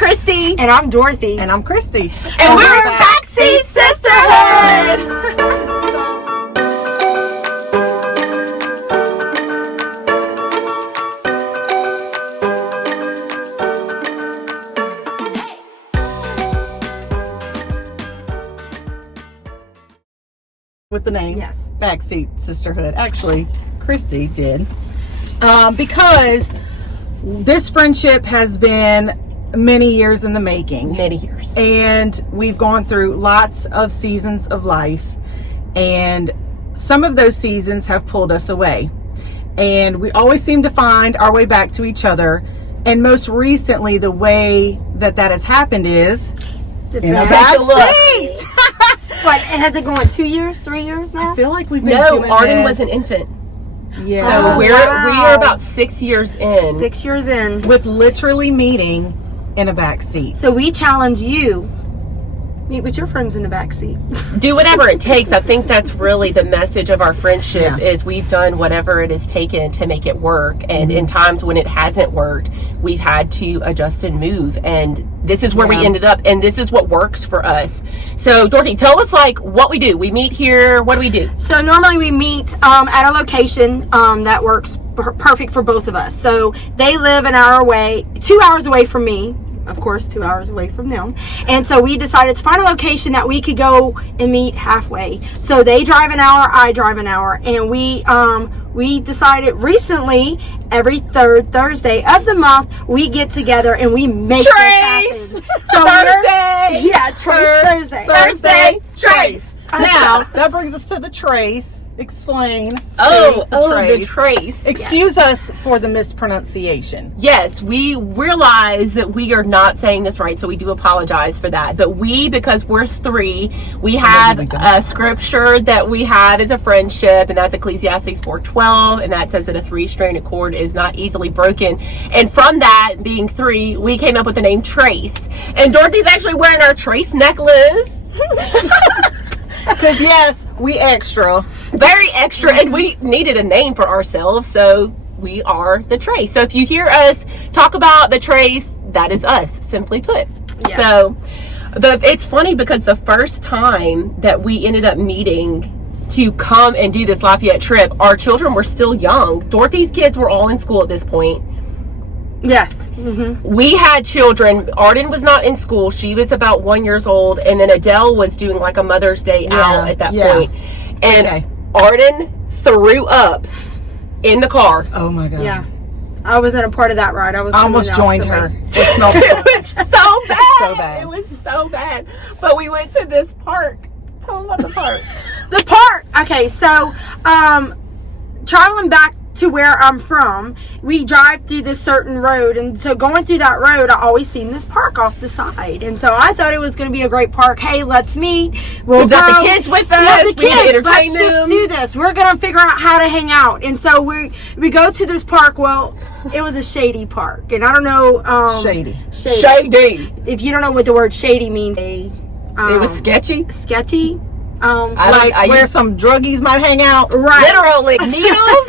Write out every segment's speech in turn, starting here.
Christy. And I'm Dorothy. And I'm Christy. And we're Backseat Sisterhood. With the name Yes. Backseat Sisterhood. Actually, Christy did. Because this friendship has been many years in the making. Many years. And we've gone through lots of seasons of life. And some of those seasons have pulled us away. And we always seem to find our way back to each other. And most recently, the way that has happened is in a backseat. What, has it gone 2 years, 3 years now? I feel like we've been doing Arden this. was an infant. Yeah. So we are about 6 years in. 6 years in. With literally meeting in a back seat. So we challenge you, meet with your friends in the back seat. Do whatever it takes. I think that's really the message of our friendship. Yeah. Is we've done whatever it has taken to make it work. And in times when it hasn't worked, we've had to adjust and move. And this is where we ended up. And this is what works for us. So Dorothy, tell us what we do. We meet here. What do we do? So normally we meet at a location that works perfect for both of us. So they live an hour away, 2 hours away from me. Of course, 2 hours away from them. And so we decided to find a location that we could go and meet halfway. So they drive an hour, I drive an hour. And we decided recently, every third Thursday of the month, we get together and we make this happen. So Thursday! Yeah, Trace Thursday, Trace. Now, that brings us to the trace. Explain. The trace. Excuse us for the mispronunciation. Yes, we realize that we are not saying this right, so we do apologize for that. But because we're three, we have a scripture that we have as a friendship, and that's Ecclesiastes 4:12, and that says that a three-stranded cord is not easily broken. And from that, being three, we came up with the name Trace. And Dorothy's actually wearing our Trace necklace. Because yes, we extra. Very extra, and we needed a name for ourselves, so we are the Trace. So if you hear us talk about the Trace, that is us, simply put. Yeah. So it's funny because the first time that we ended up meeting to come and do this Lafayette trip, our children were still young. Dorothy's kids were all in school at this point. Yes. Mm-hmm. We had children. Arden was not in school. She was about 1 year old. And then Adele was doing like a Mother's Day out at that point. And Arden threw up in the car. Oh my God. Yeah. I wasn't a part of that ride. I almost joined her. It was so bad. So bad. It was so bad. But we went to this park. Tell them about the park. The park. Okay, so traveling back to where I'm from, we drive through this certain road, and so going through that road, I always seen this park off the side, and so I thought it was going to be a great park. Hey, let's meet. We've got the kids with us. Yeah, the we can kids. entertain Let's just do this. We're going to figure out how to hang out, and so we go to this park. Well, it was a shady park, and I don't know. Shady. If you don't know what the word shady means, it was sketchy. Sketchy. Where some druggies might hang out. Right. Literally needles,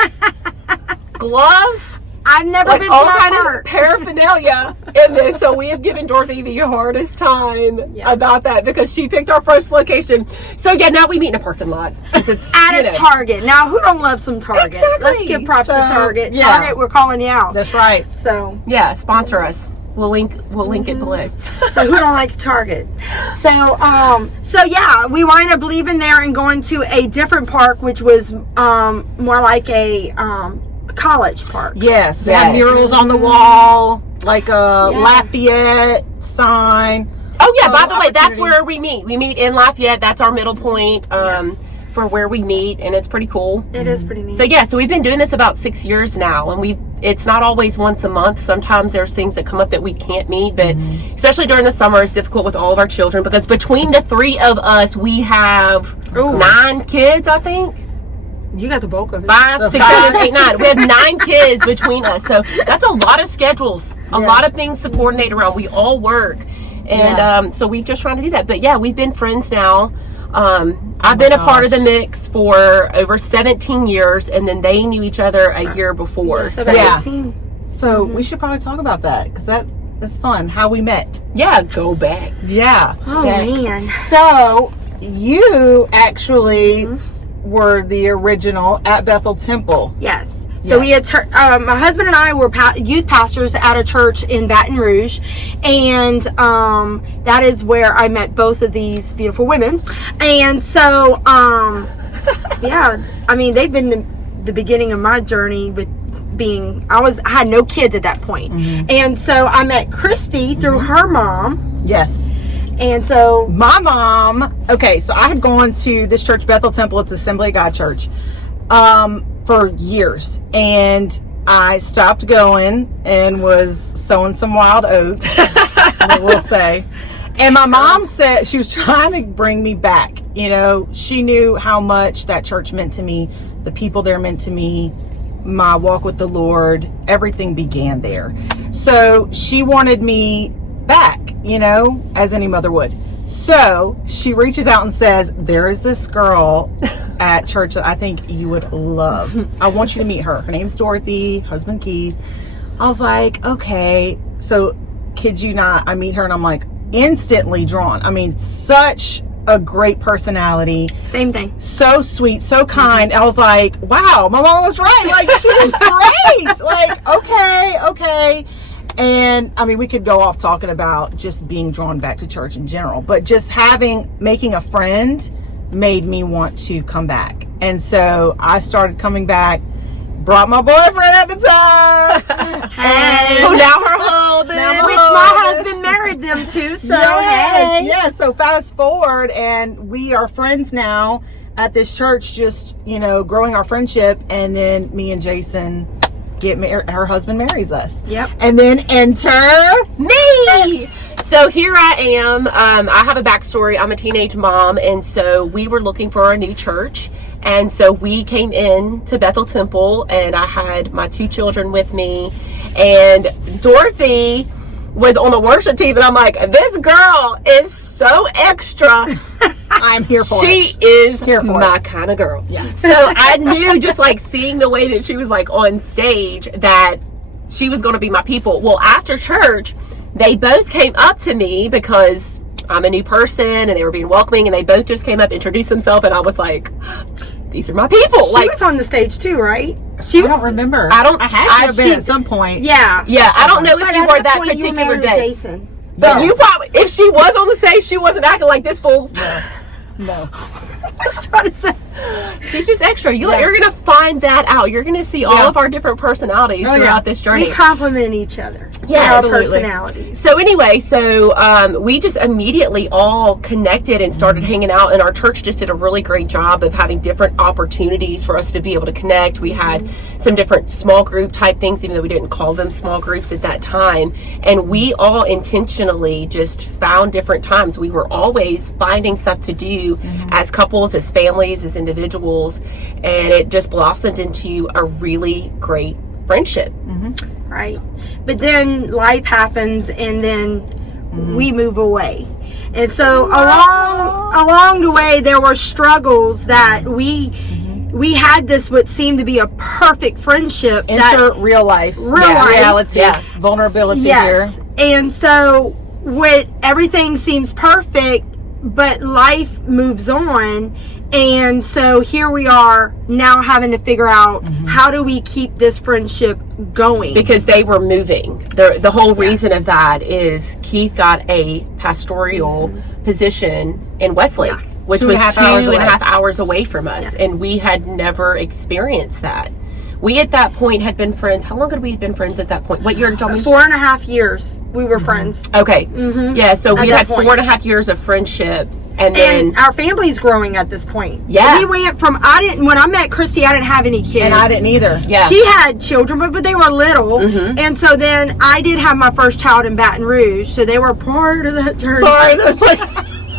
gloves. I've never been to all that kind park. of paraphernalia in there. So we have given Dorothy the hardest time about that because she picked our first location. So yeah, now we meet in a parking lot. It's At a Target. Now, who don't love some Target? Exactly. Let's give props to Target. Yeah. Target, we're calling you out. That's right. So yeah, sponsor us. We'll link it below. So who don't like Target? So yeah, we wind up leaving there and going to a different park, which was more like a college park. Yes. They have murals on the wall, like a Lafayette sign. Oh yeah, by the way, that's where we meet. We meet in Lafayette. That's our middle point for where we meet, and it's pretty cool. It is pretty neat. So yeah, so we've been doing this about 6 years now, and it's not always once a month. Sometimes there's things that come up that we can't meet, but especially during the summer, it's difficult with all of our children because between the three of us, we have 9 kids, I think. You got the bulk of it. 5, 6, 7, 8, 9. We have 9 kids between us, so that's a lot of schedules, a lot of things to coordinate around. We all work, and so we've just trying to do that. But yeah, we've been friends now. I've been a part of the mix for over 17 years, and then they knew each other a year before. So So we should probably talk about that because It's fun how we met. Yeah, go back. Yeah. Oh, man. So you actually were the original at Bethel Temple. Yes. So we had my husband and I were youth pastors at a church in Baton Rouge, and that is where I met both of these beautiful women. And so, yeah, I mean, they've been the beginning of my journey with being. I had no kids at that point, and so I met Christy through her mom. Yes. And so my mom. Okay, so I had gone to this church, Bethel Temple. It's Assembly of God Church. For years, and I stopped going and was sowing some wild oats, I will say. And my mom said she was trying to bring me back. You know, she knew how much that church meant to me, the people there meant to me, my walk with the Lord, everything began there. So she wanted me back, you know, as any mother would. So she reaches out and says, there is this girl at church that I think you would love. I want you to meet her. Her name's Dorothy, husband Keith. I was like, okay. So kid you not, I meet her and I'm like instantly drawn. I mean, such a great personality. same thing. So sweet, so kind. I was like, wow, my mom was right. Like, she was great. Like, okay. And I mean, we could go off talking about just being drawn back to church in general, but just making a friend made me want to come back. And so I started coming back, brought my boyfriend at the time. Hey. Oh, now her husband. Which my husband married them to, so hey. Yeah, so fast forward, and we are friends now at this church, just, you know, growing our friendship. And then me and Jason get married. Her husband marries us. Yep. And then enter Me. So here I am. I have a backstory. I'm a teenage mom, and so we were looking for a new church. And so we came in to Bethel Temple, and I had my 2 children with me. And Dorothy was on the worship team, and I'm like, this girl is so extra. I'm here for it. She is Here for my it. kind of girl. Yeah. So I knew, just like seeing the way that she was like on stage, that she was going to be my people. Well, after church, they both came up to me because I'm a new person and they were being welcoming, and they both just came up, introduced themselves, and I was like, these are my people. She was on the stage too, right? I don't remember. I had to have been at some point. Yeah. Yeah, I don't know if But you at were that point, you particular married day. Jason. But Yes. you probably, if she was on the stage, she wasn't acting like this fool. No. What's she trying to say? She's just extra. You're going to find that out. You're going to see all of our different personalities throughout this journey. We complement each other. Yeah, our absolutely. personalities. So anyway, we just immediately all connected and started hanging out, and our church just did a really great job of having different opportunities for us to be able to connect. We had some different small group type things, even though we didn't call them small groups at that time. And we all intentionally just found different times. We were always finding stuff to do as couples, as families, as individuals, and it just blossomed into a really great friendship. Right. But then life happens, and then we move away. And so along the way, there were struggles that we had this what seemed to be a perfect friendship. Enter real life. Reality. Vulnerability here. And so everything seems perfect, but life moves on. And so here we are now having to figure out how do we keep this friendship going? Because they were moving. The whole reason of that is Keith got a pastoral position in Westlake, which was 2.5 hours away from us. And we had never experienced that. We at that point had been friends. How long had we been friends at that point? What year did you tell me? 4.5 years we were friends. Okay. Yeah, so we had 4.5 years of friendship. And then our family's growing at this point. Yeah. We went from, when I met Christy, I didn't have any kids. And I didn't either. Yeah. She had children, but they were little. And so then I did have my first child in Baton Rouge. So they were part of that journey. Sorry, there's like...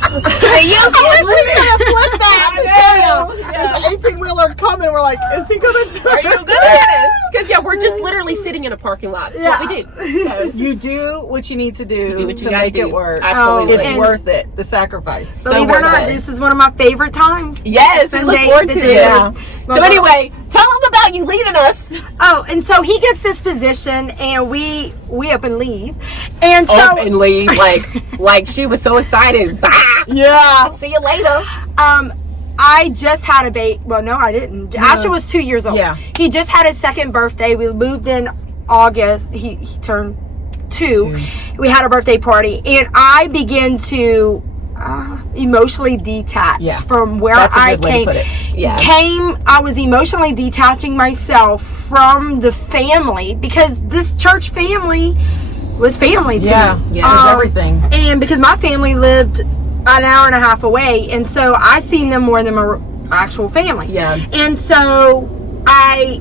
I wish we could have flipped that. There's an 18-wheeler coming. We're like, is he going to turn? are you good at this? Because we're just literally sitting in a parking lot. That's what we do. So, You do what you need to do, do what you to gotta make do. it work. Absolutely. It's And- worth it, the sacrifice. So Believe it or worth not, it. this is one of my favorite times. Yes, we The look day- forward the to day- it. Yeah. So anyway, Tell them about you leaving us. Oh, and so he gets this position, and we up and leave, and so Up and leave, like she was so excited. Bye. Yeah. See you later. I just had a baby. Well, no, I didn't. Asher was 2 years old. Yeah. He just had his second birthday. We moved in August. He turned two. We had a birthday party, and I began to emotionally detach from where That's a I good way came. to put it. Yeah. I was emotionally detaching myself from the family, because this church family was family to me. Yeah, it was everything. And because my family lived an hour and a half away, and so I seen them more than my actual family. Yeah. And so I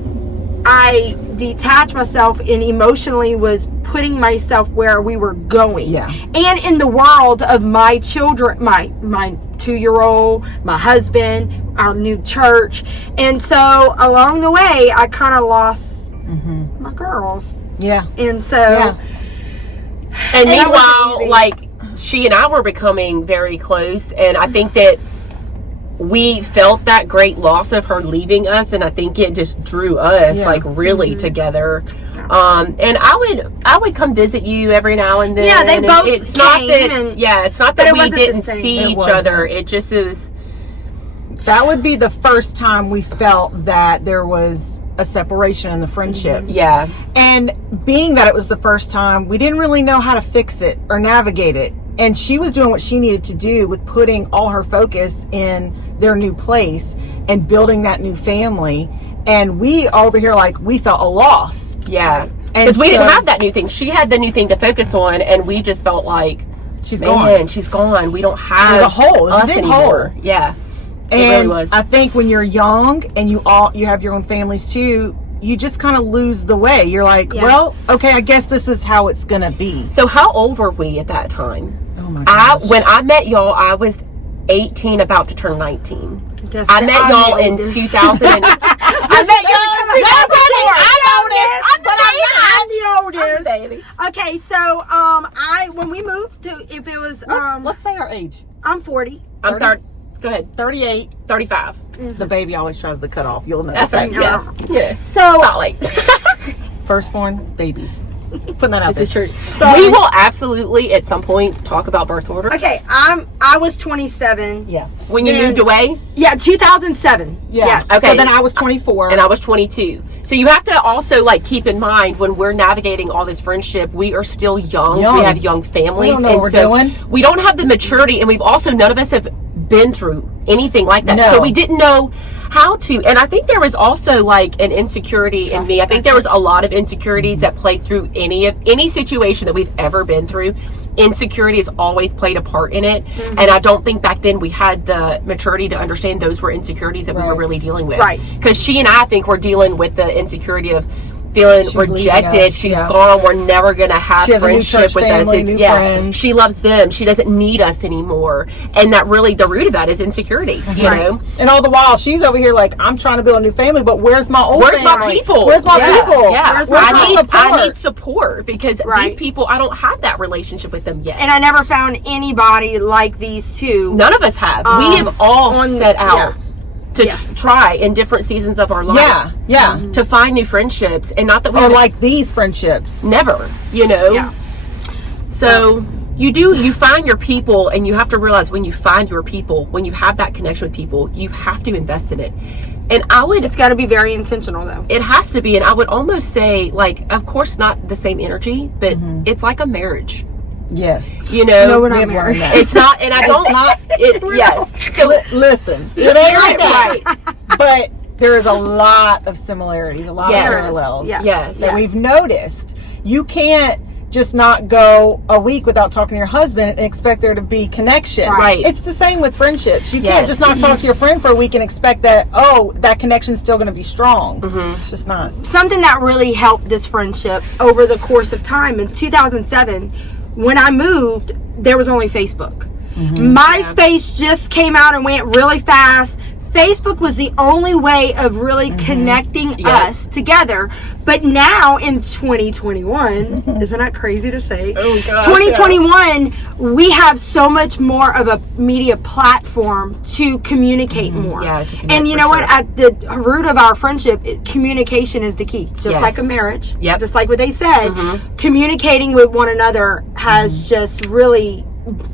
detached myself and emotionally was putting myself where we were going. Yeah. And in the world of my children, my 2-year-old, my husband, our new church. And so along the way, I kind of lost my girls. Yeah. And so And that meanwhile, wasn't easy. like, she and I were becoming very close, and I think that we felt that great loss of her leaving us, and I think it just drew us like really together. And I would come visit you every now and then. Yeah, they and both it's not came, that it's not but that it we wasn't didn't the same. see It each wasn't. other. It just is. That would be the first time we felt that there was a separation in the friendship. Yeah. And being that it was the first time, we didn't really know how to fix it or navigate it. And she was doing what she needed to do with putting all her focus in their new place and building that new family. And we over here, like, we felt a loss. Yeah. And Because we didn't so- have that new thing. She had the new thing to focus on, and we just felt like, She's man, gone. she's gone. We don't have It was a hole. It was a us big anymore. hole. Yeah. It And really was. I think when you're young and you have your own families too, you just kind of lose the way. You're like, well, okay, I guess this is how it's gonna be. So how old were we at that time? Oh my gosh. When I met y'all, I was 18, about to turn 19. I met y'all in 2000. I met y'all in 2004. I'm the oldest. Baby. Okay, so when we moved to, if it was Let's say our age. I'm 40. I'm 30. Go ahead. 38. 35. The baby always tries to cut off. You'll know. That's right. Yeah. Yeah. So Not late. Firstborn babies. Putting that out This there. is true. So we will absolutely at some point talk about birth order. okay, I was 27. Yeah. When you Then- moved away, Yeah, 2007. Yeah. Yes. Okay. So then I was 24. and I was 22. So you have to also like keep in mind when we're navigating all this friendship, we are still young. Young. We have young families. We don't know and what so we're doing. we don't have the maturity, and we've also, none of us have been through anything like that. No. So we didn't know how to. And I think there was also like an insecurity in me. I think there was a lot of insecurities that played through any situation that we've ever been through. Insecurity has always played a part in it. And I don't think back then we had the maturity to understand those were insecurities that we were really dealing with. Right. Because she and I think we're dealing with the insecurity of feeling She's leaving rejected. us, She's yeah. gone. We're never going to have She has a new friendship church with family, us. new It's friends. she loves them. She doesn't need us anymore. And that really, the root of that is insecurity, you know? And all the while, she's over here like, I'm trying to build a new family, but where's my old Where's my family? people? Where's my people? Yeah. Where's my I support? need support because these Right. people, I don't have that relationship with them yet. And I never found anybody like these two. None of us have. We have all set out to Yeah. try in different seasons of our life. Yeah, yeah. To find new friendships, and not that we Or haven't- like these friendships. never, you know. Yeah. So you find your people, and you have to realize when you find your people, when you have that connection with people, you have to invest in it. And It's got to be very intentional, though. it has to be, and I would almost say, like, of course not the same energy, but it's like a marriage. Yes. You know, No, we're We not have married. learned that. it's not, and I don't. not. Yes. So Listen, it ain't like that. right. But there is a lot of similarities, a lot Yes. of parallels Yes. Yes. that we've noticed. You can't just not go a week without talking to your husband and expect there to be connection. Right. It's the same with friendships. You Yes. can't just not talk to your friend for a week and expect that, that connection's still going to be strong. It's just not. Something that really helped this friendship over the course of time, in 2007, when I moved, there was only Facebook. MySpace just came out and went really fast. Facebook was the only way of really connecting us together. But now in 2021, isn't that crazy to say? Oh, gosh, 2021, we have so much more of a media platform to communicate more. Yeah, to connect, and you for know what? sure. At the root of our friendship, communication is the key. Just Yes. like a marriage. Yep. Just like what they said, communicating with one another has just really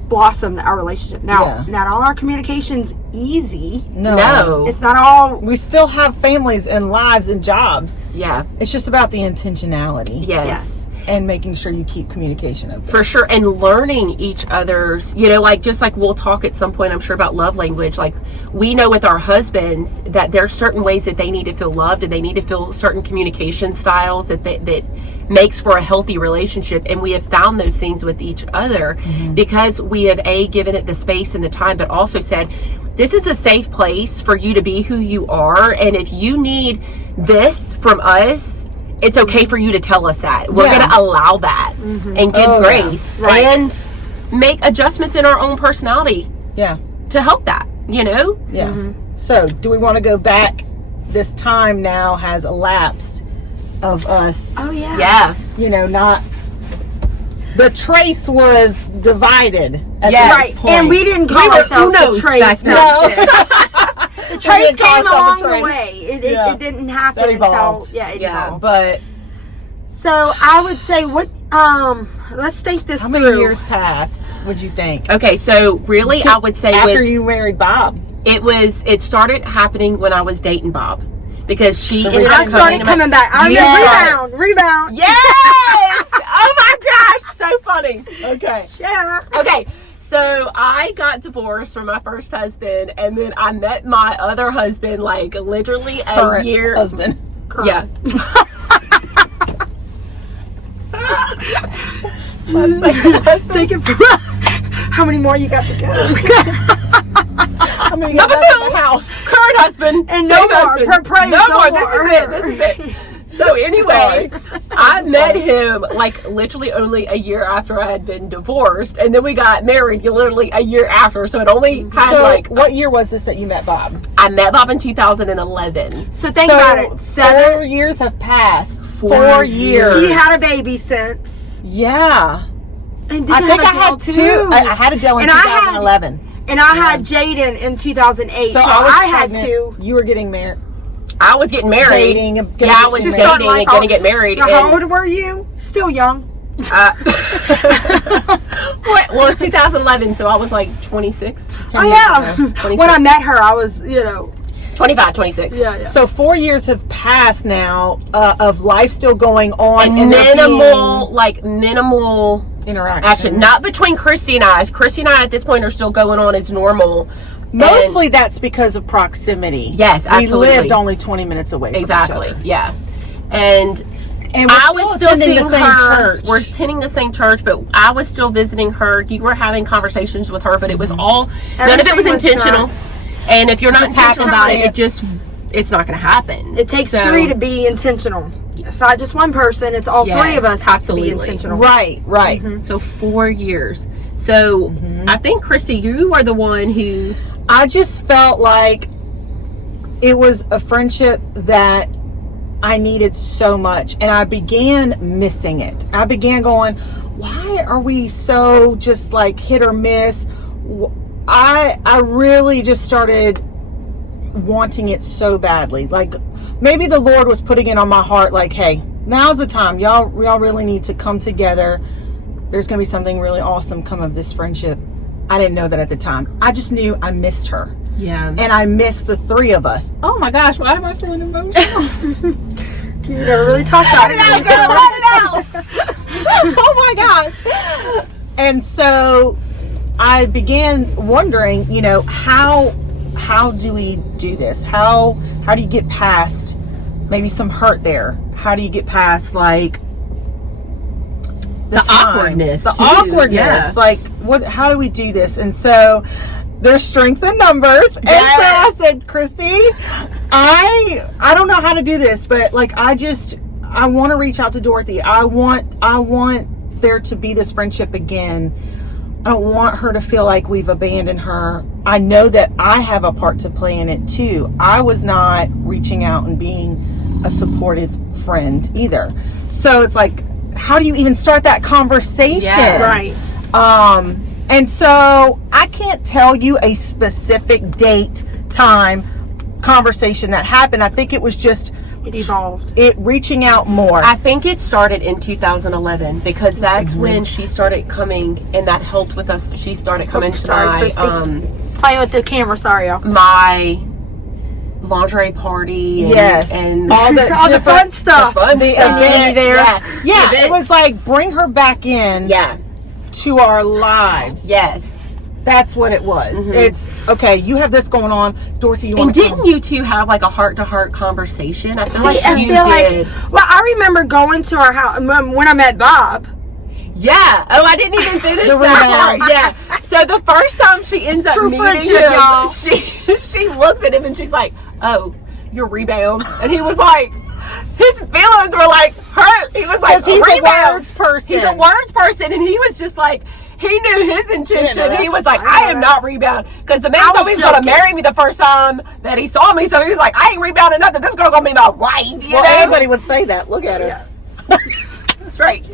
blossomed our relationship. Now, not all our communication's easy. No. It's not all. We still have families and lives and jobs. Yeah. It's just about the intentionality. Yes. And making sure you keep communication open. For sure. And learning each other's, like, just like we'll talk at some point, I'm sure, about love language. Like, we know with our husbands that there are certain ways that they need to feel loved, and they need to feel certain communication styles that makes for a healthy relationship. And we have found those things with each other because we have given it the space and the time, but also said, this is a safe place for you to be who you are. And if you need this from us, it's okay for you to tell us that. We're going to allow that and give grace and make adjustments in our own personality to help that, Yeah. So, do we want to go back? This time now has elapsed of us. Oh, yeah. Yeah. Not. The trace was divided at Right. this point. And we didn't call ourselves the trace. back then. No. The trace didn't call came ourselves along a the trace. way. It didn't happen That evolved. until it Yeah. evolved. But So I would say let's think this how through. many years passed, would you think? Okay, so really, I would say After you married Bob. it started happening when I was dating Bob, because she ended I up started coming back. I Yes. rebound. Yes! Oh my gosh, so funny. Okay. Yeah. Okay, so I got divorced from my first husband, and then I met my other husband like literally a Current year. husband. Yeah. My second husband. How many more you got to go? How many Number got left two. in the house? Current husband. And no same more. husband. Praise no no more. more. This is it. So anyway, I met him like literally only a year after I had been divorced, and then we got married literally a year after. So it only had So, what year was this that you met Bob? I met Bob in 2011. So think about it. 4 years have passed. 4 years. She had a baby since. Yeah. And I think I had had two. I had a deal in And I had- 2011. And I had Jaden in 2008. So I was had pregnant. two. You were getting married. I was getting married. Dating, and gonna Yeah, I get was married. dating and going to get married. Now, and, how old were you? Still young. well, it's 2011, so I was like 26. Oh, yeah. 26. When I met her, I was, 25, 26. yeah. So 4 years have passed now of life still going on. And there minimal being interaction. action. Not between Christy and I. Christy and I at this point are still going on as normal. Mostly that's because of proximity. Yes, absolutely. We lived only 20 minutes away from Exactly, each other. yeah. And And I we're was still still attending seeing the same her. church. We're attending the same church, but I was still visiting her. You were having conversations with her, but it was all none of it was Everything was intentional. And if you're not Just intentional about it, happenstance. it's not going to happen. It takes So- three to be intentional. It's not just one person. It's all three of us have to be absolutely. intentional. Right. So 4 years. So I think Christy, you are the one who. I just felt like it was a friendship that I needed so much, and I began missing it. I began going, why are we so just like hit or miss? I really just started wanting it so badly. Like maybe the Lord was putting it on my heart like, hey, now's the time. Y'all really need to come together. There's going to be something really awesome come of this friendship. I didn't know that at the time. I just knew I missed her. Yeah. And I missed the three of us. Oh my gosh, why am I feeling emotional? You never really talked about it. Let it out. Oh my gosh. And so I began wondering, how do we do this? How do you get past maybe some hurt there? How do you get past like the time, awkwardness, the too. awkwardness? Yeah. Like how do we do this? And so there's strength in numbers. And so I said, Christy, I don't know how to do this, but like I want to reach out to Dorothy. I want there to be this friendship again. I don't want her to feel like we've abandoned her. I know that I have a part to play in it too. I was not reaching out and being a supportive friend either. So it's like, how do you even start that conversation? Yeah, right. And so I can't tell you a specific date, time, conversation that happened. I think it was just It evolved. it reaching out more. I think it started in 2011 because that's when she started coming, and that helped with us. She started coming to my Christy. Playing with the camera, sorry, y'all. my lingerie party. And, Yes. and all the All the fun stuff. fun the stuff. event there. Yeah, The it was like bring her back in yeah, to our lives. yes. That's what it was. It's okay, you have this going on. Dorothy, you And want to didn't you two have like a heart-to-heart conversation? I feel like I you feel did. well, I remember going to our house when I met Bob. Yeah. Oh, I didn't even finish The that rebound. part. Yeah. So the first time she ends up True meeting friendship, him, y'all. she looks at him and she's like, "Oh, you're rebound," and he was like, his feelings were like hurt. He was like, 'Cause he's a "Rebound." words person. He's a words person, and he was just like. He knew his intention. He was like, I am not rebound. Because the man told me he was going to marry me the first time that he saw me. So he was like, I ain't rebounding nothing. This girl going to be my wife. You Well, know? everybody would say that. Look at her. That's right.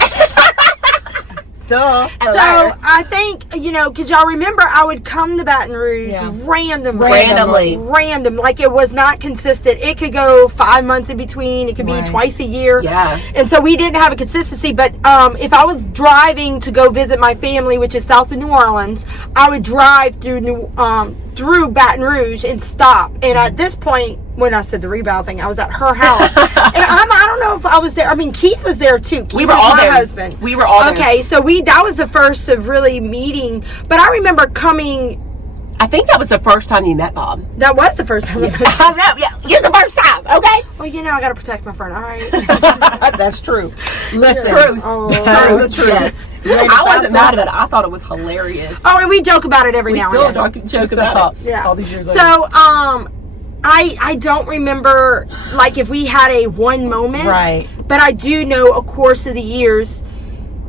Duh. So I think, because y'all remember I would come to Baton Rouge randomly. Random. Like it was not consistent. It could go 5 months in between. It could be twice a year. Yeah. And so we didn't have a consistency. But if I was driving to go visit my family, which is south of New Orleans, I would drive through through Baton Rouge and stop. And at this point, when I said the rebound thing, I was at her house. And I don't know if I was there. I mean, Keith was there too. Keith We were was all my there. husband. We were all there. Okay, so that was the first of really meeting. But I remember coming. I think that was the first time you met Bob. That was the first time. Yeah, it's the first time, okay? Well, I got to protect my friend. All right. That's true. Listen. Truth. That is the truth. Yes. I wasn't mad at it. I thought it was hilarious. Oh, and we joke about it every We now still and then. joke about it. Yeah. All these years later. So, I don't remember like if we had a one moment, Right. But I do know a course of the years.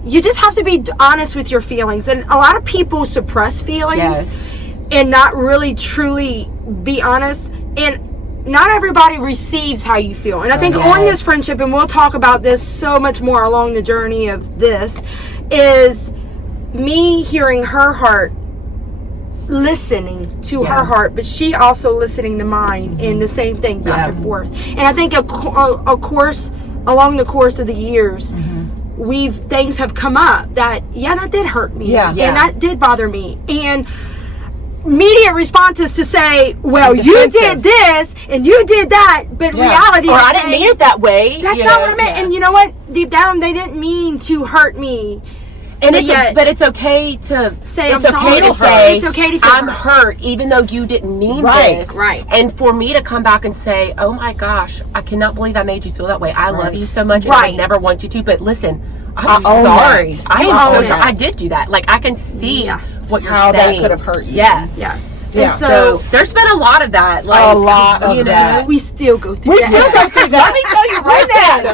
You just have to be honest with your feelings, and a lot of people suppress feelings Yes. and not really truly be honest. And not everybody receives how you feel. And I think on this friendship, and we'll talk about this so much more along the journey of this, is me hearing her heart, listening to her heart, but she also listening to mine, and the same thing back and forth. And I think along the course of the years, things have come up that did hurt me, and that did bother me, and immediate responses to say, well, you did this and you did that, but reality, or I didn't mean it that way. That's not what I meant. And you know what? Deep down, they didn't mean to hurt me. And but it's okay to say, it's I'm okay sorry. to say, it's okay to feel I'm hurt, even though you didn't mean this. Right. And for me to come back and say, oh my gosh, I cannot believe I made you feel that way. I love you so much, and I would never want you to. But listen, I'm sorry. I am so sorry. I did do that. Like I can see what you're how saying. that could have hurt you. Yeah. Yes. Yeah. And So there's been a lot of that. Like, a lot of that. We still go through We that. still go through that. Let me tell you right now.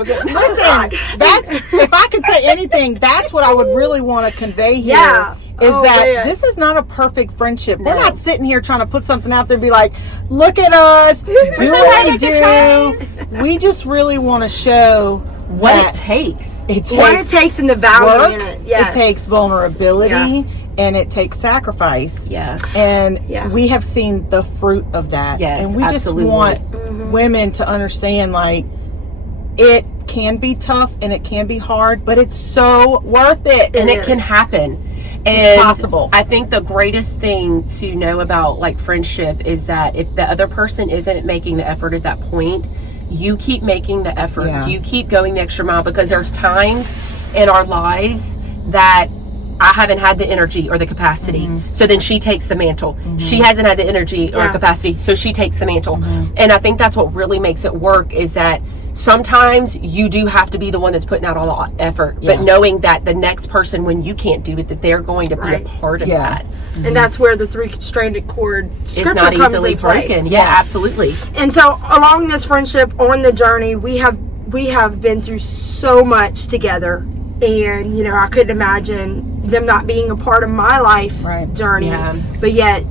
Listen, that's if I could say anything, that's what I would really want to convey here. Yeah. Is that this is not a perfect friendship. We're not sitting here trying to put something out there and be like, look at us, do what we do. We just really want to show What it takes. What it takes and the value in it. It takes vulnerability and it takes sacrifice. Yeah. And we have seen the fruit of that. Yes, and we absolutely. just want women to understand, like, it can be tough and it can be hard, but it's so worth it. And it can happen. And it's possible. I think the greatest thing to know about like friendship is that if the other person isn't making the effort at that point, you keep making the effort. Yeah. You keep going the extra mile, because there's times in our lives that I haven't had the energy or the capacity. So then she takes the mantle. She hasn't had the energy or capacity, so she takes the mantle. And I think that's what really makes it work, is that sometimes you do have to be the one that's putting out all the effort, but knowing that the next person, when you can't do it, that they're going to be a part of that. And that's where the three-stranded cord scripture It's not comes easily in play. broken. Yeah, absolutely. And so along this friendship, on the journey, we have been through so much together, and I couldn't imagine them not being a part of my life Right. journey, Yeah. but yet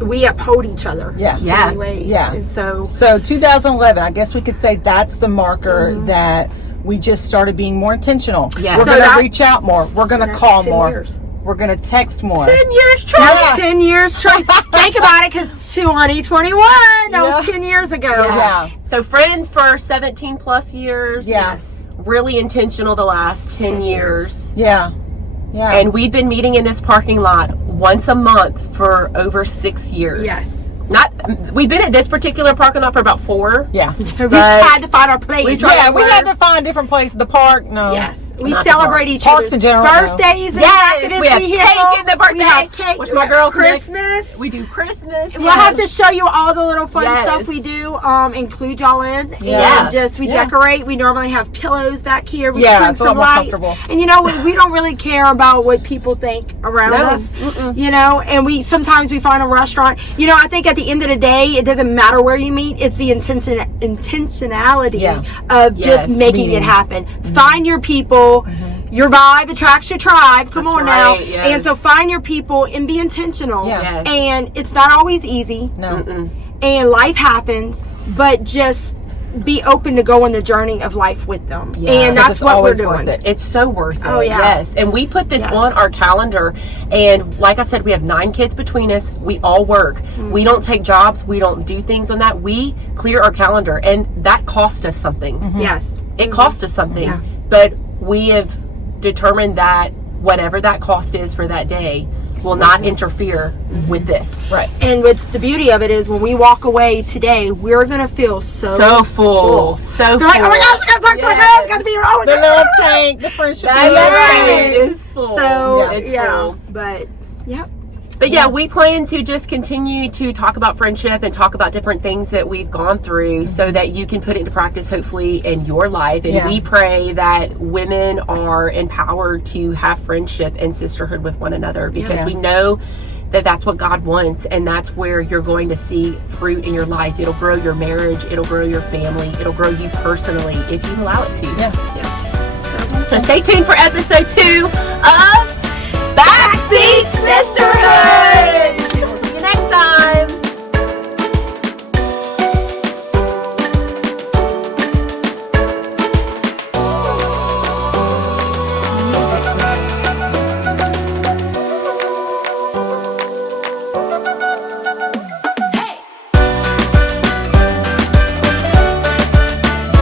we uphold each other. Yeah. in Yeah. many ways. Yeah. And so 2011, I guess we could say that's the marker that we just started being more intentional. Yeah. We're So going that- to reach out more. We're going to that's call 10 more. years. We're going to text more. 10 years, That Trace. was 10 years, Trace. Think about it, because 2021, that was Yeah. 10 years ago. Yeah. So friends for 17 plus years. Yes. Really intentional the last 10 years. Yeah. Yeah. And we've been meeting in this parking lot once a month for over 6 years. Yes. We've been at this particular parking lot for about 4. yeah. We tried to find our place. Yeah, we had to find different places. The park, no. Yes. We Not the celebrate park. each Parks other's in general, birthdays in the Yes, back of this we have vehicle. cake in the birthday, We have cake. which my girls Christmas. We do Christmas. We'll have to show you all the little fun Yes. stuff we do, include y'all in. Yeah. And just, we Yeah. decorate. We normally have pillows back here. We Yeah, string it's a lot some more lights. comfortable. And you know, we don't really care about what people think around No. us. You know, and sometimes we find a restaurant. You know, I think at the end of the day, it doesn't matter where you meet. It's the intentionality Yeah. of Yes, just making meeting. it happen. Find your people. Your vibe attracts your tribe. Come That's on now. right, yes. And so find your people and be intentional. Yeah. Yes. And it's not always easy. No. And life happens, but just be open to go on the journey of life with them. Yeah. And 'Cause that's it's what we're always doing. worth it. It's so worth it. Oh, yeah. Yes. And we put this Yes. on our calendar. And like I said, we have 9 kids between us. We all work. We don't take jobs. We don't do things on that. We clear our calendar. And that cost us something. Yes. It cost us something. Yeah. But we have determined that whatever that cost is for that day will not interfere with this. Right. And what's the beauty of it is when we walk away today, we're going to feel so full. So You're full. like, oh my gosh, I got to talk to my girls. Got to be here. Oh my The gosh. love tank, the friendship. That Yes. is full. So, It's yeah. full. But, yeah. But yeah, we plan to just continue to talk about friendship and talk about different things that we've gone through so that you can put it into practice, hopefully, in your life. And Yeah. we pray that women are empowered to have friendship and sisterhood with one another, because Yeah. we know that that's what God wants, and that's where you're going to see fruit in your life. It'll grow your marriage, it'll grow your family, it'll grow you personally if you allow it to. Yeah. So stay tuned for episode 2 of Backseat